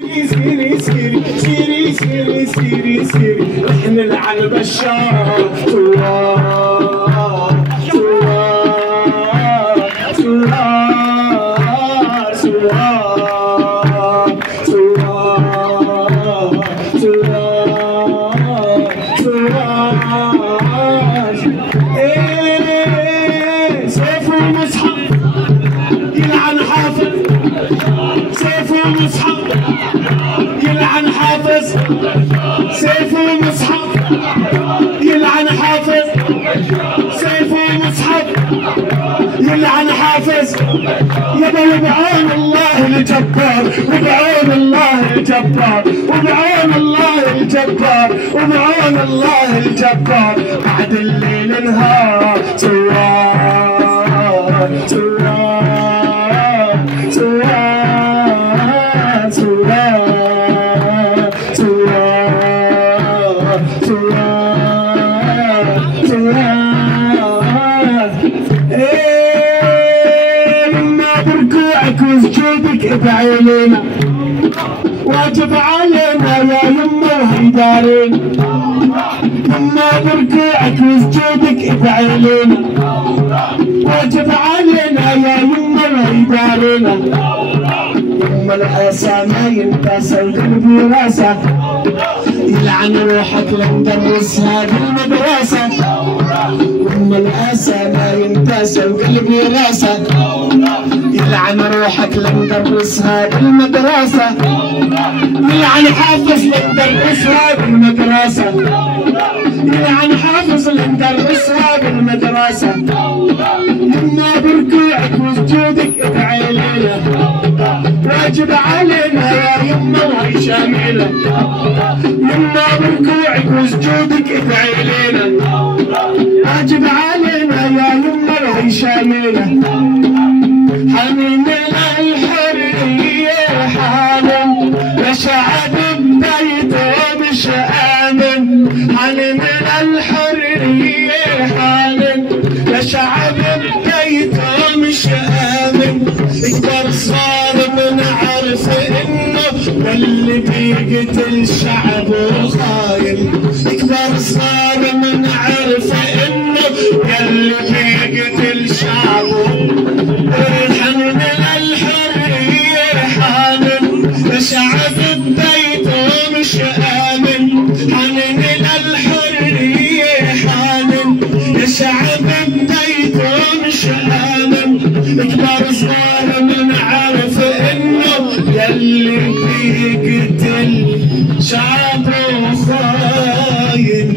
سيري سيري سيري سيري سيري سيري رح نلعن بشار ثوار ثوار ثوار ثوار ثوار ثوار ثوار سيف ومصحف يلعن حافظ سيف ومصحف يلعن حافظ سيف ومصحف يلعن حافظ سيف ومصحف يلعن حافظ يبا وبعون الله الجبار وبعون الله الجبار وبعون الله الجبار وبعون الله الجبار بعد الليل نهار سوار سوار سوار سوار سوار سوار سوار مما بركوعك وسجودك بعينينا واجب علينا يا يما وهيدارين مما بركوعك وسجودك بعينينا واجب علينا يا يما وهيدارينا يما الاسى ما ينتسى وقلبي راسه يلعن روحك لندرسها بالمدرسة يما الاسى ما ينتسى وقلبي راسه يلعن روحك لندرسها بالمدرسة يلعن حافظ لندرسها بالمدرسة يلعن حافظ لندرسها بالمدرسة يما بركوعك وسجودك ادعي لينا واجب علينا يا يما وهي شاملة يما بركوعك وسجودك ادعي لينا واجب علينا يا يما وهي شاملة حنين الحرية حانم لشعب بيته مش آمن حنين الحرية حانم لشعب بيته مش آمن اكبر صار من عرف انه واللي بيقتل شعبه خاين اكبر صار من عرف انه واللي بيقتل شعبه حنين الحرية حانم لشعب بيته مش آمن حنين الحرية حانم لشعب بيته مش آمن كبار صغار من عارف انه يلي بيقتل شعبه خاين.